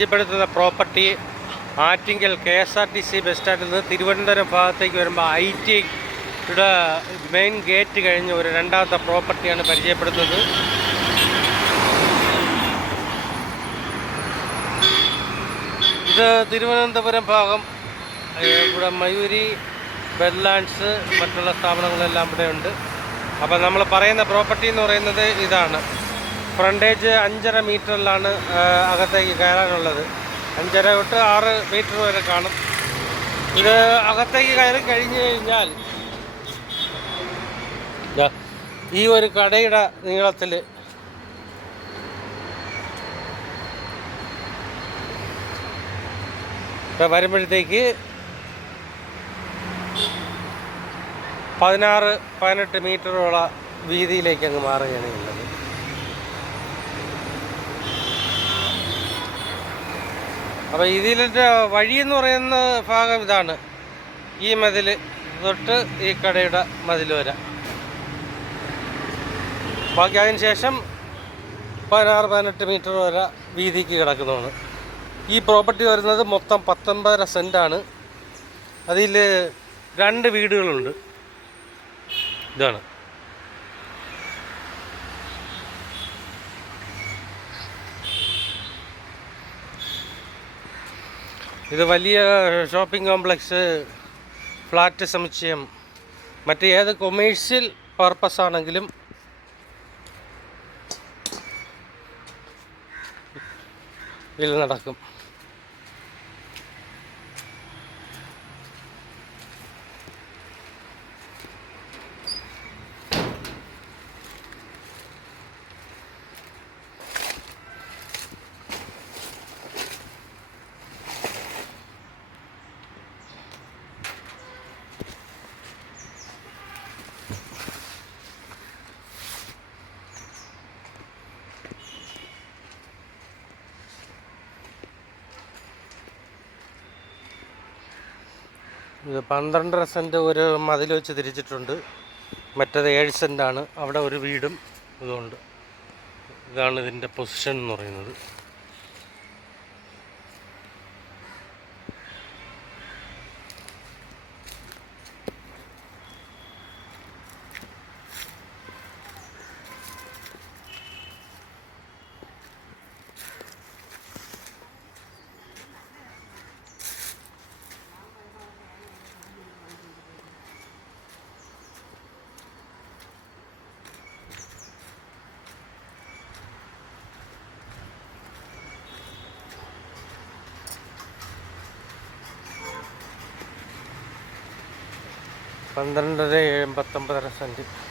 പരിചയപ്പെടുത്തുന്ന property Attingal K S R T C bus സ്റ്റാൻഡിൽ നിന്ന് തിരുവനന്തപുരം ഭാഗത്തേക്ക് വരുമ്പോൾ ഐ ടിയുടെ മെയിൻ ഗേറ്റ് കഴിഞ്ഞ് ഒരു രണ്ടാമത്തെ പ്രോപ്പർട്ടിയാണ് പരിചയപ്പെടുത്തുന്നത് ഇത് തിരുവനന്തപുരം ഭാഗം ഇവിടെ മയൂരി ബെഡ്ലാൻഡ്സ് മറ്റുള്ള സ്ഥാപനങ്ങളെല്ലാം ഇവിടെ ഉണ്ട് അപ്പോൾ നമ്മൾ പറയുന്ന പ്രോപ്പർട്ടി എന്ന് പറയുന്നത് ഇതാണ് ഫ്രണ്ടേജ് അഞ്ചര മീറ്ററിലാണ് അകത്തേക്ക് കയറാനുള്ളത് അഞ്ചര തൊട്ട് ആറ് മീറ്റർ വരെ കാണും ഇത് അകത്തേക്ക് കയറി കഴിഞ്ഞ് കഴിഞ്ഞാൽ ഈ ഒരു കടയുടെ നീളത്തിൽ വരുമ്പോഴത്തേക്ക് പതിനാറ് പതിനെട്ട് മീറ്ററുള്ള വീതിയിലേക്ക് അങ്ങ് മാറുകയാണ് ഉള്ളത് അപ്പോൾ വഴി എന്ന് പറയുന്ന ഭാഗം ഇതാണ് ഈ മതിൽ തൊട്ട് ഈ കടയുടെ മതിൽ വരെ ബാക്കി അതിന് ശേഷം പതിനാറ് പതിനെട്ട് മീറ്റർ വരെ വീതിക്ക് കിടക്കുന്നതാണ് ഈ പ്രോപ്പർട്ടി വരുന്നത് മൊത്തം പത്തൊൻപതര സെൻറ്റാണ് അതിൽ രണ്ട് വീടുകളുണ്ട് ഇതാണ് ഇത് വലിയ ഷോപ്പിംഗ് കോംപ്ലക്സ് ഫ്ലാറ്റ് സമുച്ചയം മറ്റ് ഏത് കൊമേഴ്ഷ്യൽ പർപ്പസ് ആണെങ്കിലും ഇതിൽ നടക്കും ഇത് പന്ത്രണ്ടര സെൻറ്റ് ഒരു മതിൽ വെച്ച് തിരിച്ചിട്ടുണ്ട് മറ്റേത് ഏഴ് സെൻറ്റാണ് അവിടെ ഒരു വീടും ഇതുണ്ട് ഇതാണ് ഇതിൻ്റെ പൊസിഷൻ എന്ന് പറയുന്നത് പന്ത്രണ്ടര എൺപത്തൊമ്പതര സെൻറ്റ്